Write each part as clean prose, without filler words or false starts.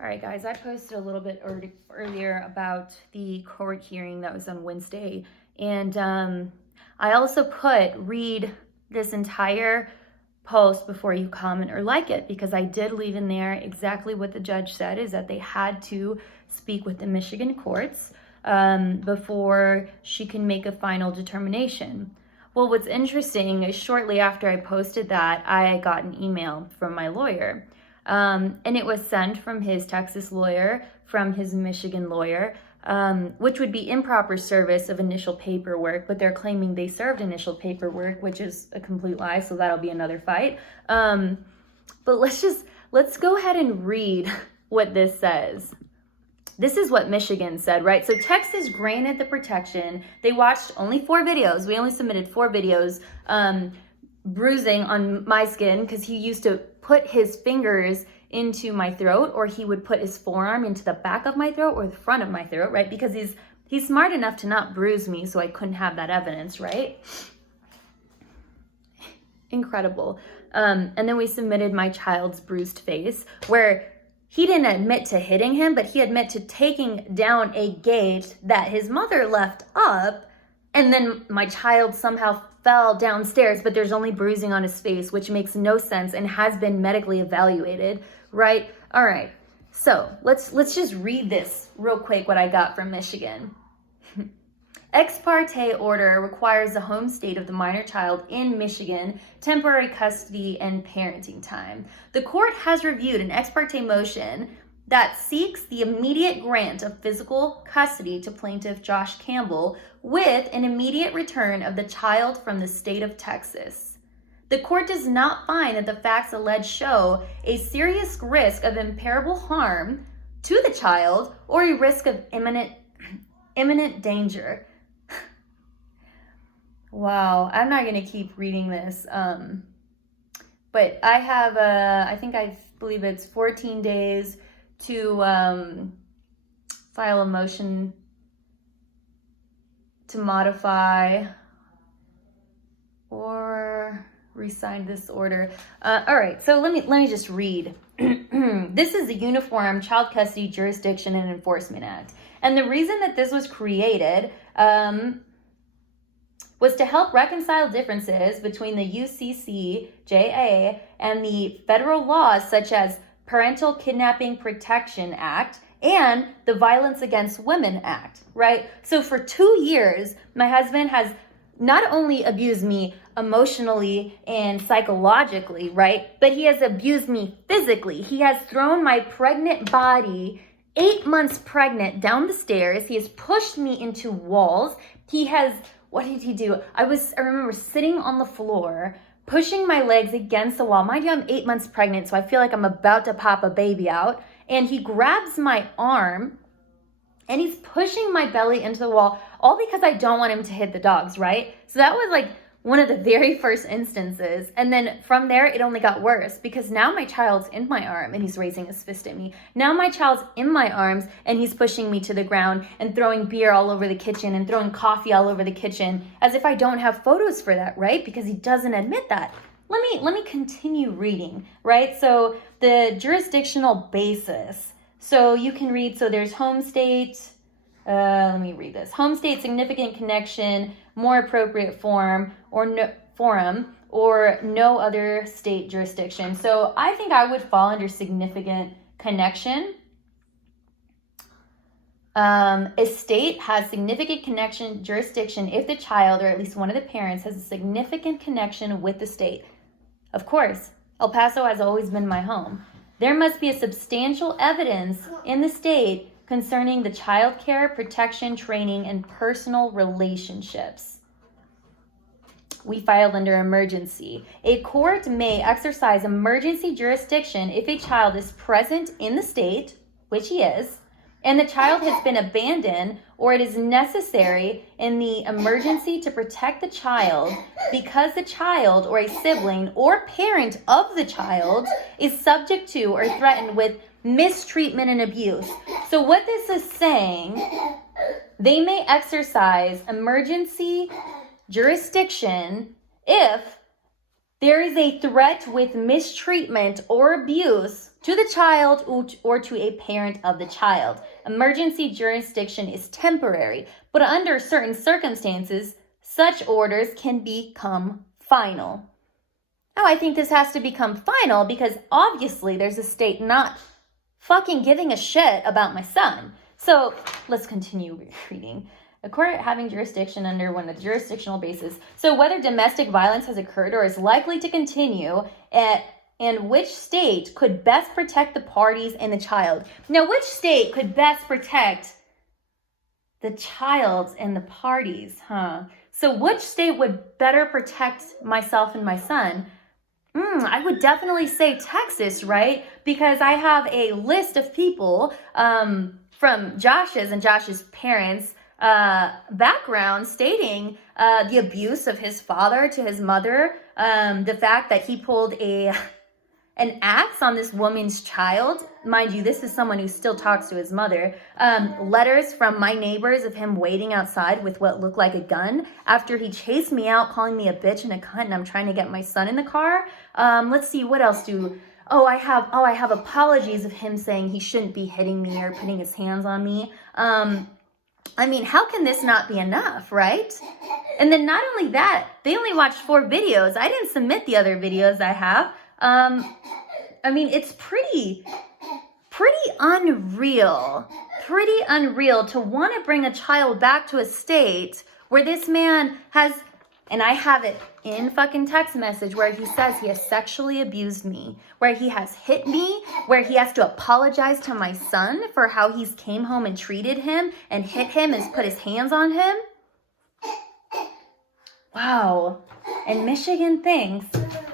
All right, guys, I posted a little bit earlier about the court hearing that was on Wednesday. And I also put, read this entire post before you comment or like it, because I did leave in there exactly what the judge said, is that they had to speak with the Michigan courts before she can make a final determination. Well, what's interesting is shortly after I posted that, I got an email from my lawyer. And it was sent from his Texas lawyer, from his Michigan lawyer, which would be improper service of initial paperwork, but they're claiming they served initial paperwork, which is a complete lie, so that'll be another fight. But let's go ahead and read what this says. This is what Michigan said, right? So Texas granted the protection. They watched only 4 videos. We only submitted 4 videos, bruising on my skin, because he used to put his fingers into my throat, or he would put his forearm into the back of my throat or the front of my throat, right? Because he's smart enough to not bruise me, so I couldn't have that evidence, right? Incredible. And then we submitted my child's bruised face, where he didn't admit to hitting him, but he admitted to taking down a gate that his mother left up, and then my child somehow fell downstairs, but there's only bruising on his face, which makes no sense and has been medically evaluated, right? All right, so let's just read this real quick, what I got from Michigan. Ex parte order requires the home state of the minor child in Michigan, temporary custody and parenting time. The court has reviewed an ex parte motion that seeks the immediate grant of physical custody to plaintiff Josh Campbell with an immediate return of the child from the state of Texas. The court does not find that the facts alleged show a serious risk of irreparable harm to the child or a risk of imminent danger. Wow, I'm not going to keep reading this. But I have, I believe it's 14 days to file a motion to modify or re-sign this order. All right, so let me just read. This is the Uniform Child Custody Jurisdiction and Enforcement Act. And the reason that this was created was to help reconcile differences between the UCCJEA and the federal laws such as Parental Kidnapping Protection Act and the Violence Against Women Act, right? So for 2 years, my husband has not only abused me emotionally and psychologically, right? But he has abused me physically. He has thrown my pregnant body, 8 months pregnant, down the stairs. He has pushed me into walls. He has, what did he do? I remember sitting on the floor, pushing my legs against the wall. Mind you, I'm 8 months pregnant, so I feel like I'm about to pop a baby out. And he grabs my arm and he's pushing my belly into the wall, all because I don't want him to hit the dogs, right? So that was like one of the very first instances. And then from there, it only got worse, because now my child's in my arm and he's raising his fist at me. Now my child's in my arms and he's pushing me to the ground and throwing beer all over the kitchen and throwing coffee all over the kitchen, as if I don't have photos for that, right? Because he doesn't admit that. Let me continue reading, right? So the jurisdictional basis. So you can read, so there's home state, let me read this. Home state, significant connection, more appropriate forum, or no other state jurisdiction. So I think I would fall under significant connection. A state has significant connection jurisdiction if the child, or at least one of the parents, has a significant connection with the state. Of course, El Paso has always been my home. There must be a substantial evidence in the state concerning the child care, protection, training, and personal relationships. We filed under emergency. A court may exercise emergency jurisdiction if a child is present in the state, which he is, and the child has been abandoned, or it is necessary in the emergency to protect the child because the child or a sibling or parent of the child is subject to or threatened with mistreatment and abuse. So what this is saying, they may exercise emergency jurisdiction if there is a threat with mistreatment or abuse to the child or to a parent of the child. Emergency jurisdiction is temporary, but under certain circumstances, such orders can become final. Now, I think this has to become final because obviously there's a state not fucking giving a shit about my son. So let's continue reading. A court having jurisdiction under one of the jurisdictional bases. So whether domestic violence has occurred or is likely to continue, and which state could best protect the parties and the child. Now, which state could best protect the child and the parties, huh? So which state would better protect myself and my son? I would definitely say Texas, right? Because I have a list of people from Josh's and Josh's parents' background stating the abuse of his father to his mother, the fact that he pulled an axe on this woman's child. Mind you, this is someone who still talks to his mother. Letters from my neighbors of him waiting outside with what looked like a gun after he chased me out, calling me a bitch and a cunt, and I'm trying to get my son in the car. Let's see, what else I have apologies of him saying he shouldn't be hitting me or putting his hands on me. I mean, how can this not be enough, right? And then not only that, they only watched 4 videos. I didn't submit the other videos I have. I mean, it's pretty unreal to want to bring a child back to a state where this man has, and I have it in fucking text message where he says he has sexually abused me, where he has hit me, where he has to apologize to my son for how he's came home and treated him and hit him and put his hands on him. Wow. And Michigan thinks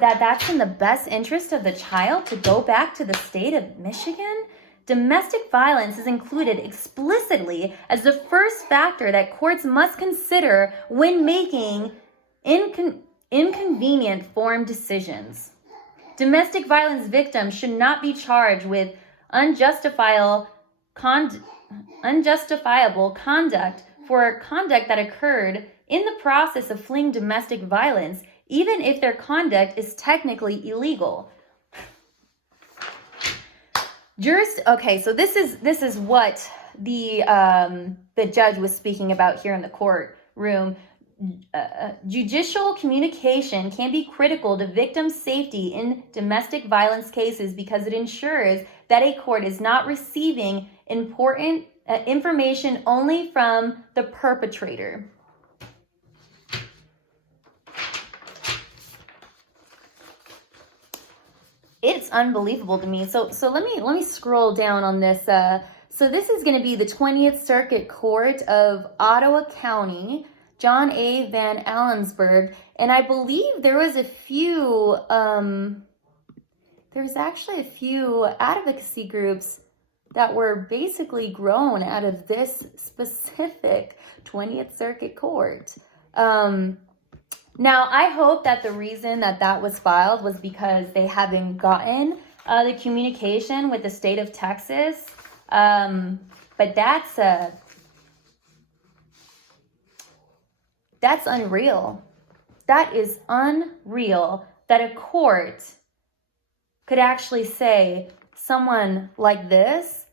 that that's in the best interest of the child to go back to the state of Michigan? Domestic violence is included explicitly as the first factor that courts must consider when making inconvenient forum decisions. Domestic violence victims should not be charged with unjustifiable conduct for conduct that occurred in the process of fleeing domestic violence, even if their conduct is technically illegal. Okay, so this is what the judge was speaking about here in the courtroom. Judicial communication can be critical to victims' safety in domestic violence cases because it ensures that a court is not receiving important information only from the perpetrator. It's unbelievable to me. So let me scroll down on this. So this is going to be the 20th Circuit Court of Ottawa County, John A. Van Allensburg, and I believe there was a few. There's actually a few advocacy groups that were basically grown out of this specific 20th Circuit Court. Now, I hope that the reason that was filed was because they haven't gotten the communication with the state of Texas. But that's unreal. That is unreal that a court could actually say someone like this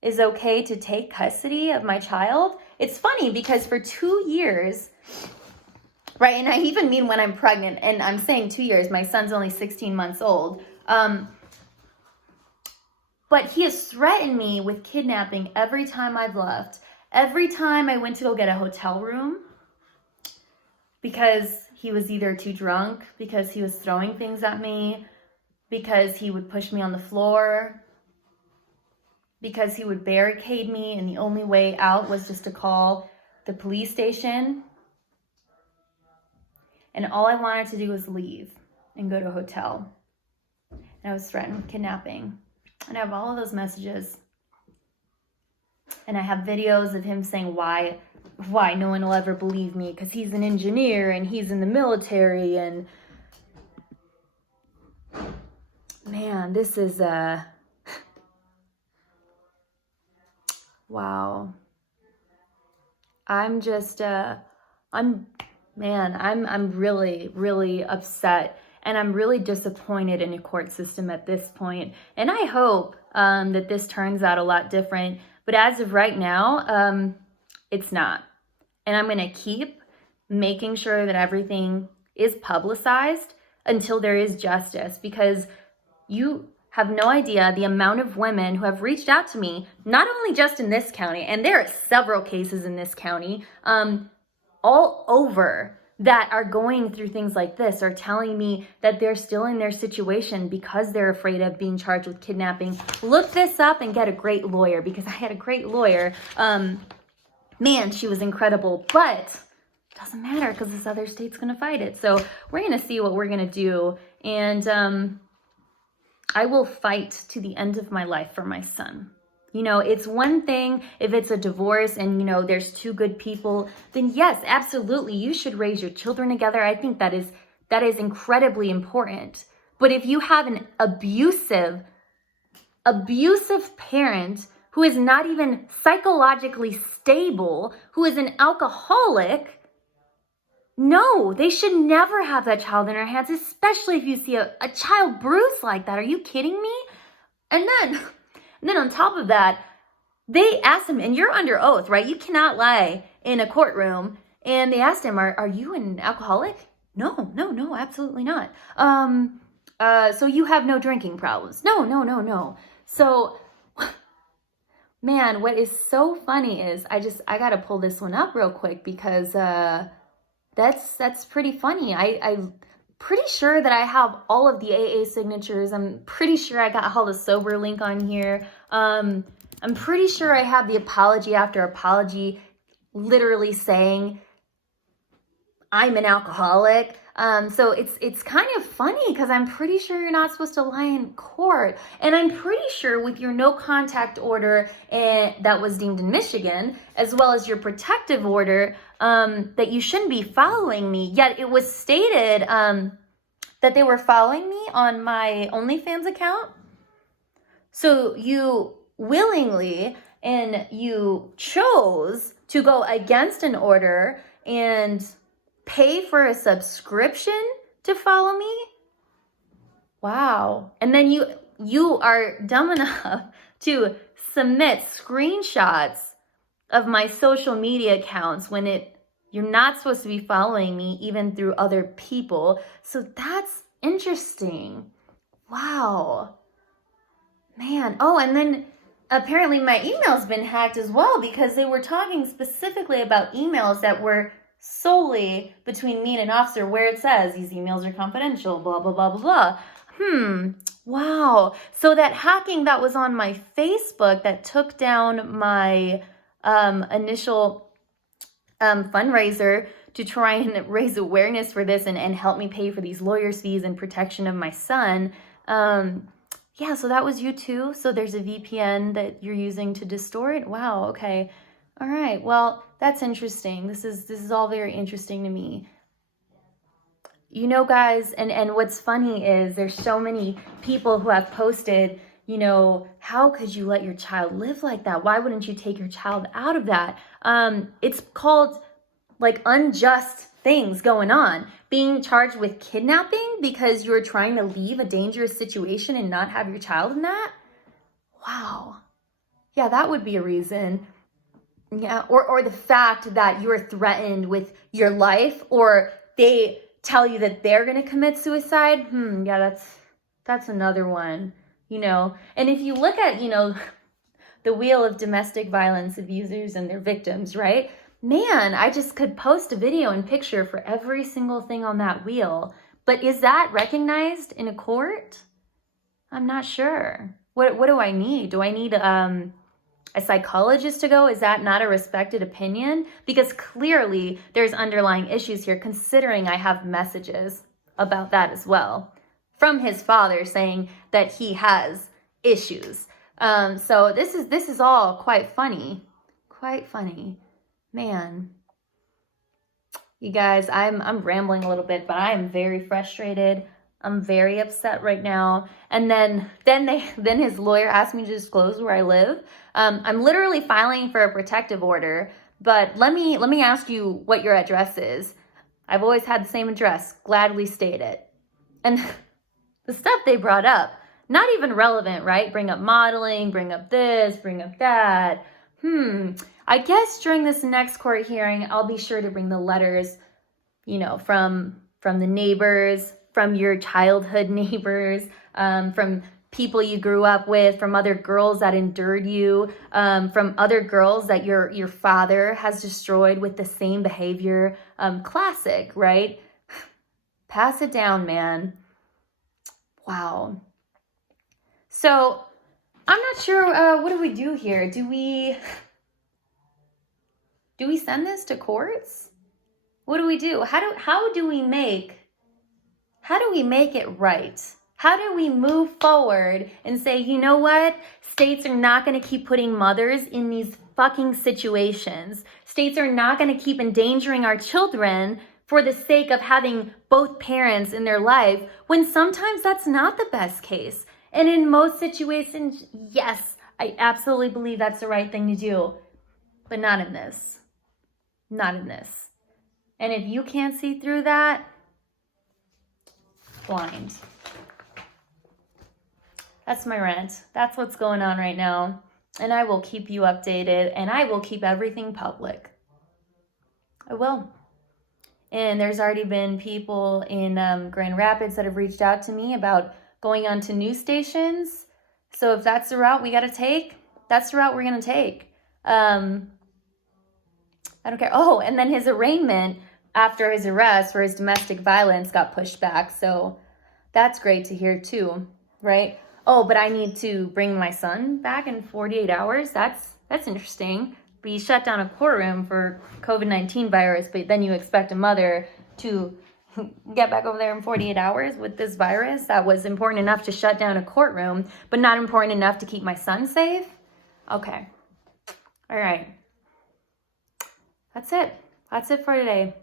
is okay to take custody of my child. It's funny because for 2 years, right, and I even mean when I'm pregnant, and I'm saying 2 years, my son's only 16 months old, but he has threatened me with kidnapping every time I've left. Every time I went to go get a hotel room, because he was either too drunk, because he was throwing things at me, because he would push me on the floor, because he would barricade me, and the only way out was just to call the police station. And all I wanted to do was leave and go to a hotel. And I was threatened with kidnapping. And I have all of those messages. And I have videos of him saying why no one will ever believe me, because he's an engineer and he's in the military. And man, this is wow. I'm just I'm really, really upset. And I'm really disappointed in the court system at this point. And I hope that this turns out a lot different. But as of right now, it's not. And I'm going to keep making sure that everything is publicized until there is justice, because you have no idea the amount of women who have reached out to me, not only just in this county, and there are several cases in this county, all over, that are going through things like this, are telling me that they're still in their situation because they're afraid of being charged with kidnapping. Look this up and get a great lawyer, because I had a great lawyer. Man, she was incredible, but it doesn't matter because this other state's going to fight it. So we're going to see what we're going to do. And I will fight to the end of my life for my son. You know, it's one thing if it's a divorce and, you know, there's two good people, then yes, absolutely, you should raise your children together. I think that is incredibly important. But if you have an abusive parent who is not even psychologically stable, who is an alcoholic, no, they should never have that child in their hands, especially if you see a child bruised like that. Are you kidding me? And then on top of that, they asked him, and you're under oath, right? You cannot lie in a courtroom. And they asked him, are you an alcoholic? No, absolutely not. So you have no drinking problems? No. So, man, what is so funny is I got to pull this one up real quick, because that's pretty funny. I'm pretty sure that I have all of the AA signatures. I'm pretty sure I got all the sober link on here. I'm pretty sure I have the apology after apology, literally saying I'm an alcoholic. So it's kind of funny, because I'm pretty sure you're not supposed to lie in court. And I'm pretty sure with your no contact order that was deemed in Michigan, as well as your protective order, that you shouldn't be following me. Yet it was stated that they were following me on my OnlyFans account. So you willingly and you chose to go against an order and pay for a subscription to follow me? Wow. And then you are dumb enough to submit screenshots of my social media accounts when you're not supposed to be following me, even through other people. So that's interesting. Wow. Man. Oh, and then apparently my email's been hacked as well, because they were talking specifically about emails that were solely between me and an officer, where it says these emails are confidential, blah, blah, blah, blah, blah. Wow. So that hacking that was on my Facebook that took down my initial fundraiser to try and raise awareness for this and help me pay for these lawyers' fees and protection of my son. Yeah, so that was you too. So there's a VPN that you're using to distort. Wow. Okay. All right. Well, that's interesting. This is all very interesting to me. You know, guys, and what's funny is there's so many people who have posted, you know, how could you let your child live like that? Why wouldn't you take your child out of that? It's called like unjust things going on. Being charged with kidnapping because you're trying to leave a dangerous situation and not have your child in that? Wow. Yeah, that would be a reason. Yeah, or the fact that you're threatened with your life, or they tell you that they're going to commit suicide. Yeah, that's another one, you know. And if you look at, you know, the wheel of domestic violence abusers and their victims, right? Man, I just could post a video and picture for every single thing on that wheel. But is that recognized in a court? I'm not sure. What do I need? Do I need a psychologist to go? Is that not a respected opinion? Because clearly there's underlying issues here, considering I have messages about that as well from his father saying that he has issues. So this is all quite funny. Quite funny. Man. You guys, I'm rambling a little bit, but I am very frustrated. I'm very upset right now. And then his lawyer asked me to disclose where I live. I'm literally filing for a protective order, but let me ask you what your address is. I've always had the same address. Gladly state it. And the stuff they brought up, not even relevant, right? Bring up modeling, bring up this, bring up that. I guess during this next court hearing, I'll be sure to bring the letters, you know, from the neighbors, from your childhood neighbors, from people you grew up with, from other girls that endured you, from other girls that your father has destroyed with the same behavior. Classic, right? Pass it down, man. Wow. So I'm not sure, what do we do here? Do we send this to courts? What do we do? How do we make it right? How do we move forward and say, you know what? States are not going to keep putting mothers in these fucking situations. States are not going to keep endangering our children for the sake of having both parents in their life, when sometimes that's not the best case. And in most situations, yes, I absolutely believe that's the right thing to do, but not in this. Not in this. And if you can't see through that, blind. That's my rant. That's what's going on right now. And I will keep you updated, and I will keep everything public. I will. And there's already been people in Grand Rapids that have reached out to me about going on to news stations. So if that's the route we got to take, that's the route we're going to take. I don't care. Oh, and then his arraignment after his arrest for his domestic violence got pushed back. So that's great to hear too, right? Oh, but I need to bring my son back in 48 hours. That's interesting. But you shut down a courtroom for COVID-19 virus, but then you expect a mother to get back over there in 48 hours with this virus that was important enough to shut down a courtroom, but not important enough to keep my son safe? Okay. All right. That's it. That's it for today.